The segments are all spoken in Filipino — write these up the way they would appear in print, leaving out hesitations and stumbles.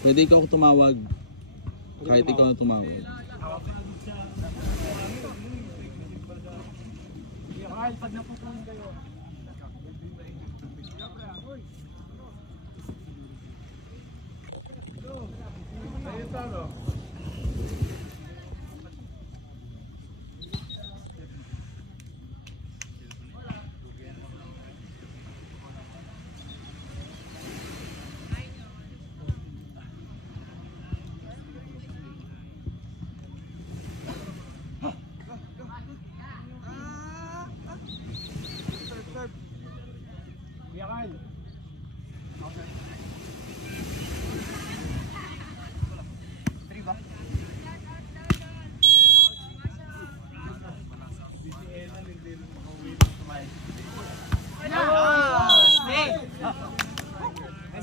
Pwede ikaw tumawag. Kahit ikaw na tumawag. Pag napupunin kayo. Yakal.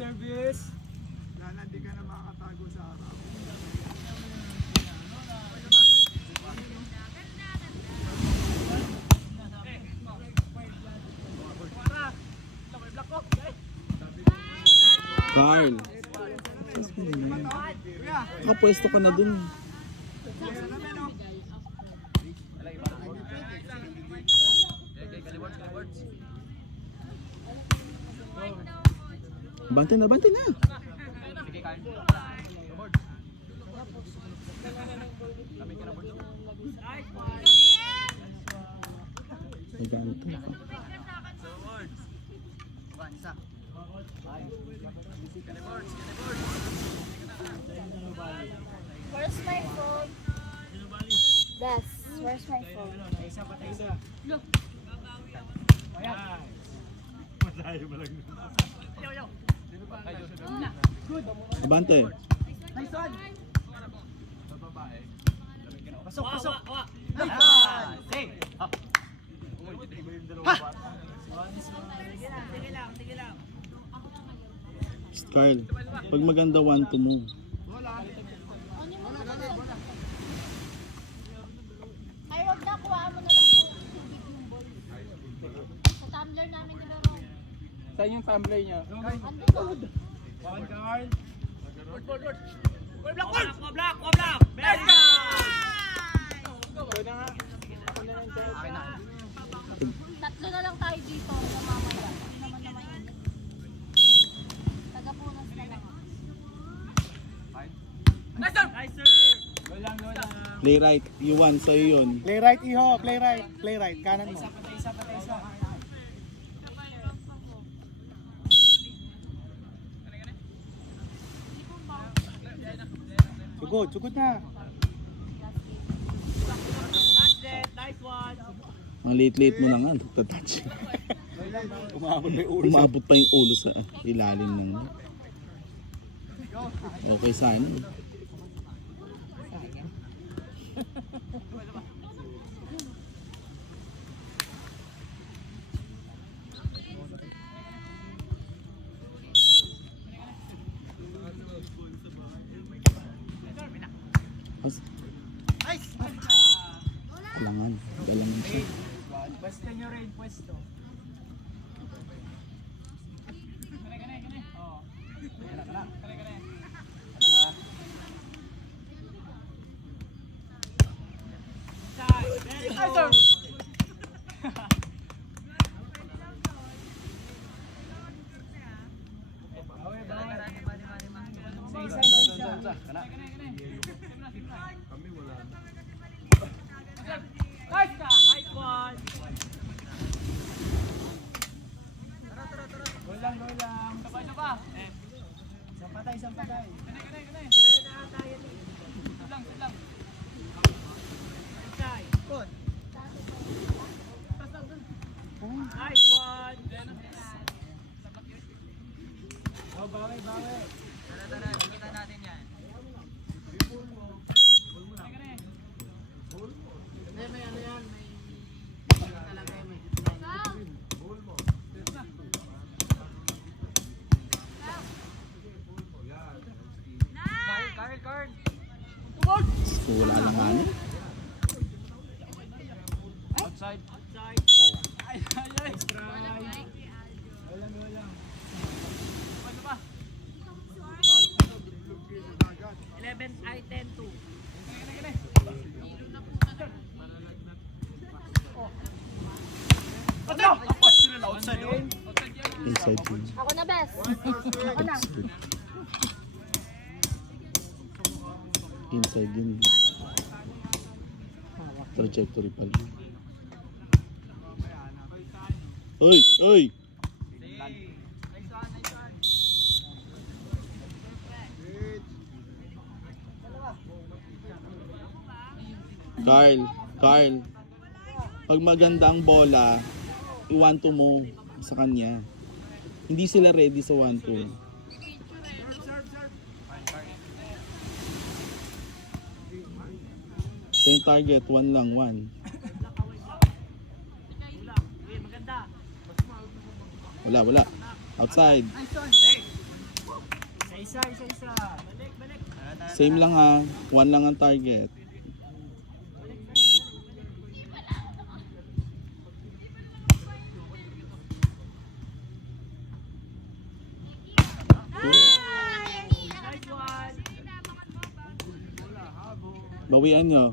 Service. Hindi ka na makakatago sa araw. Carl. Nakapwesto ka na dun. Bante na, bante na. Ay, ganito. Where's my phone? Des, where's my phone? Isa pa tayo isa. Look. Ayan. Abante. Nice one. Pasok, pasok. Save. Carl, pag maganda 1-2 mo. Ay, wag na, kuha mo na lang po. Yung ball. Sa tumbler namin nilaro. Saan yung tumbler niya? Ando doon. One Carl. Block! Very Go na nga. Ako na lang dyan. Tatlo na lang tayo dito na mamaya. Hindi naman na mainit. Tagapunas na lang. Nice sir! Go lang. Play right, you won, sa'yo yun. Play right, Iho. Play right. Kanan mo. Isa pa tayo. Sugod na. Nice one! Ang late mo na nga, nagtatouch. Umabot pa yung ulo sa ilalim ng... Okay sana. Galangan siya. Pwesto nyo rin, pwesto. Nice one! Go lang. Saba. Isang patay. Nice one! Oh, bawi. Tara, kita natin yan. Carl! So, wala na nga na. Outside. Outside. Nice try. Ano ba? 11, 10-2. Inside yun. Ako na, best. Ako na. Inside yun. Trajectory pala. Uy! Uy! Carl, pag maganda ang bola, i-1-2 mo sa kanya. Hindi sila ready sa 1-2. Same target, 1 lang, 1. Wala. Outside. Isa. Balik. Same lang ha, 1 lang ang target. Nice one. Bawian nyo.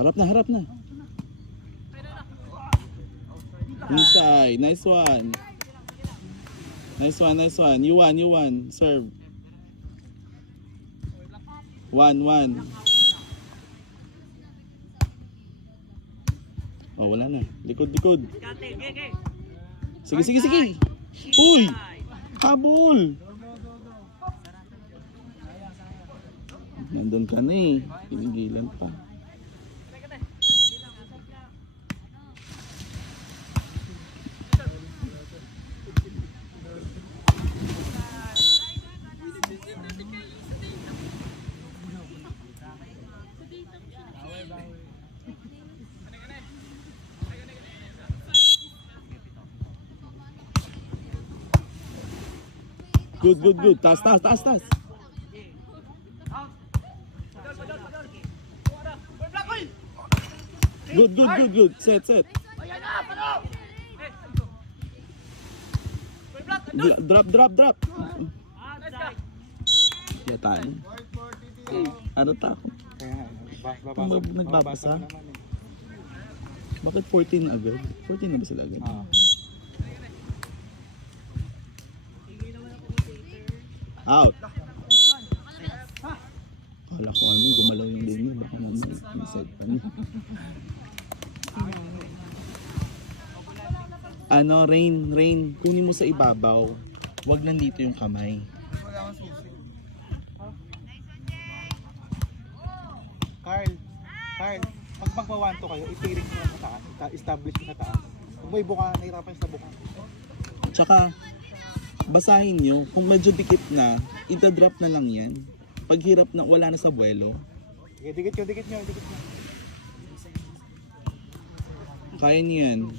Harap na. Inside. Nice one. You won. Serve. 1. Oh, wala na. Likod. Sige. Uy! Habol! Nandun ka na eh. Pinigilan pa. Good. Taas. Good. Set. Drop. Yatan. Ano ta ako? Nagbabasa? Bakit 14 agad? 14 na ba sila agad? Out. Kala ko gumalaw yung linya. Baka naman inside pa niya. Rain, kunin mo sa ibabaw. Huwag nandito yung kamay. Carl, pag magpawanto kayo, itirik mo sa taas, establish mo sa taas. Kung may buka, nahirapan sa buka. Tsaka, basahin nyo. Kung medyo dikit na, ita-drop na lang yan. Pag hirap na, wala na sa buwelo. Sige, dikit nyo. Kaya niyan.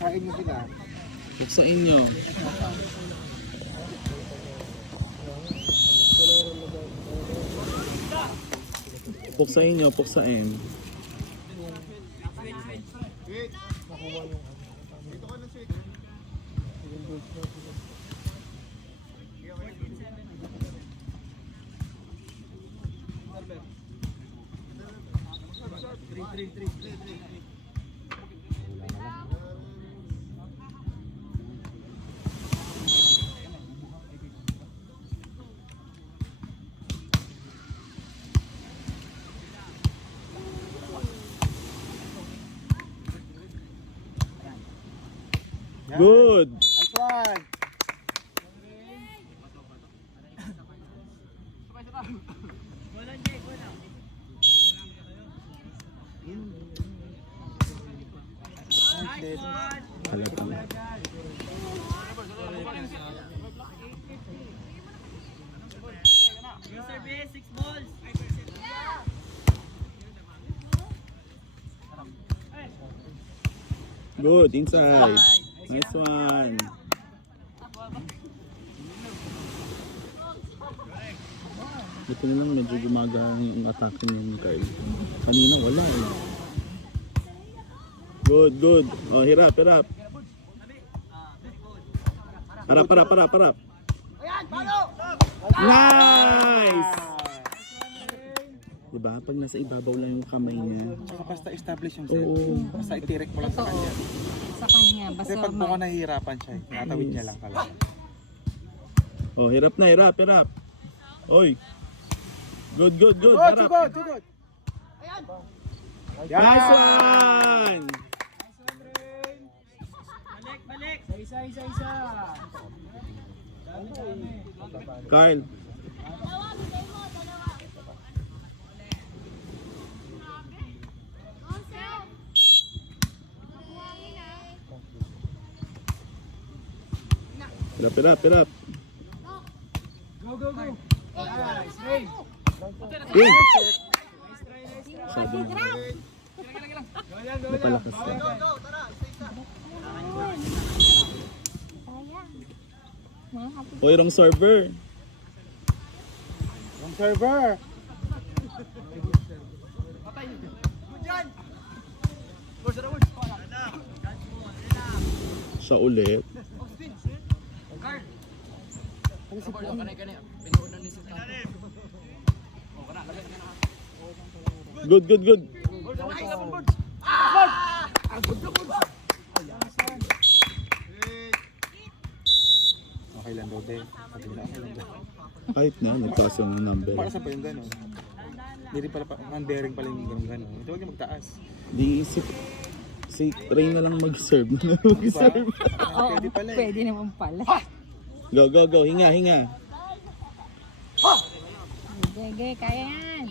Sain mo sila. Buksain nyo. Puksain. Good. Nice one. Nice one. Halata na. Yung service, 6 balls. Good, inside. Nice one. Ito na lang, medyo gumagana yung atake niya ni Carl. Kanina wala eh. Good, good. Oh, hirap, hirap. Harap. Nice! Diba? Pag nasa ibabaw lang yung kamay niya. Tsaka basta establish yung set. Oo. Basta itirik mo lang sa kanya. Sa kanya, Kasi pag mukha nahihirapan siya, natawid niya lang talaga. Oh, hirap na, hirap. Oy. Good. Good, Harap. good. Nice one! Balik. Isa. Carl. Dalawa, bigay mo, dalawa. Oh, sir. Buwangin Hirap. Go. Nice, Ray. Hey! Sabi Sige, mo. drop. Napalakas ka. Sayang. Nakakapit. Oy, wrong server. Yung server. Siya ulit. Good. Okay lang daw, Dave. Sabi nila, okay lang daw. Kahit na, nagtaas yung number. Para sa pa yung gano'n. Hindi rin pala, unbearing pala yung gano'n. Ito huwag niya magtaas. Di isip. Si Ray na lang mag-serve. Mag-serve. Pwede pala eh. Pwede naman pala. Go. Hinga. Sige, kaya yan.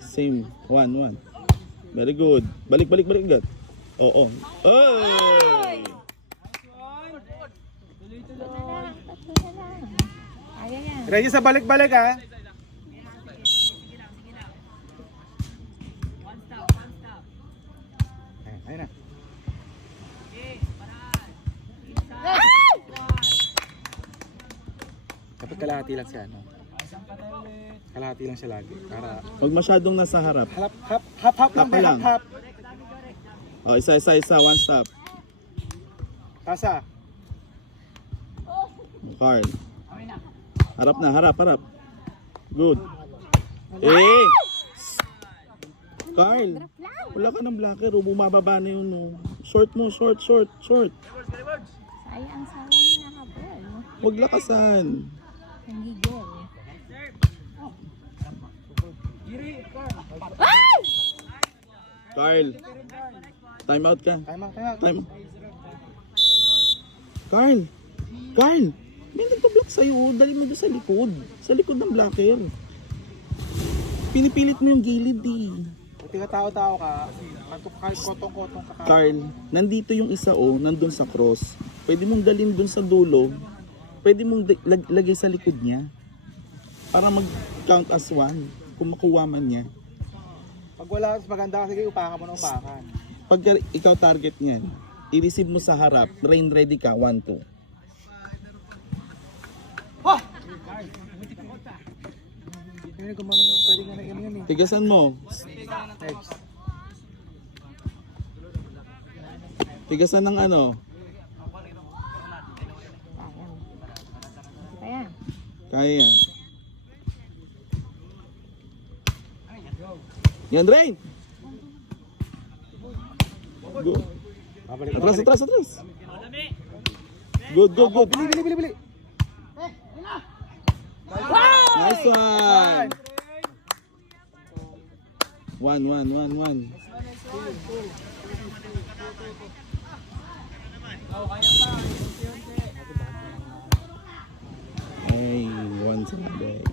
Same. One. Very good. Balik agad. Oo. Oy! Tatlo na lang. Kaya yan. Ready sa balik-balik ha? One stop. Ayun na. Dapat kalahati lang siya, no? Kalahati lang siya lagi. Para Huwag masyadong nasa harap. hap lang, Tapa lang. hap. Oh, isa. One stop. Tasa. Carl. Harap na, harap. Good. Eh! Carl, wala ka ng blocker. Bumababa na yun. No. Short mo, short. Sayang na nakapol. Huwag lakasan. Ang gigil. Carl, time out ka. Time. Carl, may nagpa-block sa'yo. Dali mo doon sa likod. Sa likod ng blocker. Pinipilit mo yung gilid eh. Buti ka tao-tao ka. Kahit kotong-kotong ka. Carl, nandito yung isa nandun sa cross. Pwede mong dalhin dun sa dulo. Pwede mong lagay sa likod niya. Para mag-count as one. Kung makuha man niya. Pag wala, maganda kasi upakan mo na upakan. Pag ikaw target niyan, i-receive mo sa harap. Rain ready ka, 1-2. Pwede gumano na, pwede nga na yan eh. Tigasan mo. Next. Tigasan ng ano. Kaya. Kaya yan. Yan, Rain! Go. Babalik. Atras. Good. Bili. Nice one! 1. Ay, 1 sa bag.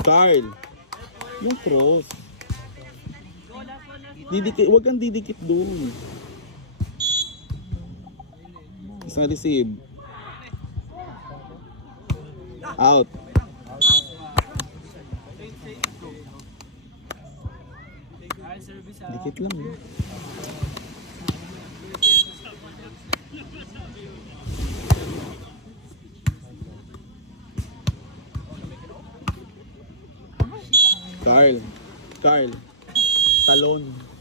Carl! Yung cross. Huwag kang didikit doon. Isang receive. Out. Dikit lang. Carl. Carl. Talon.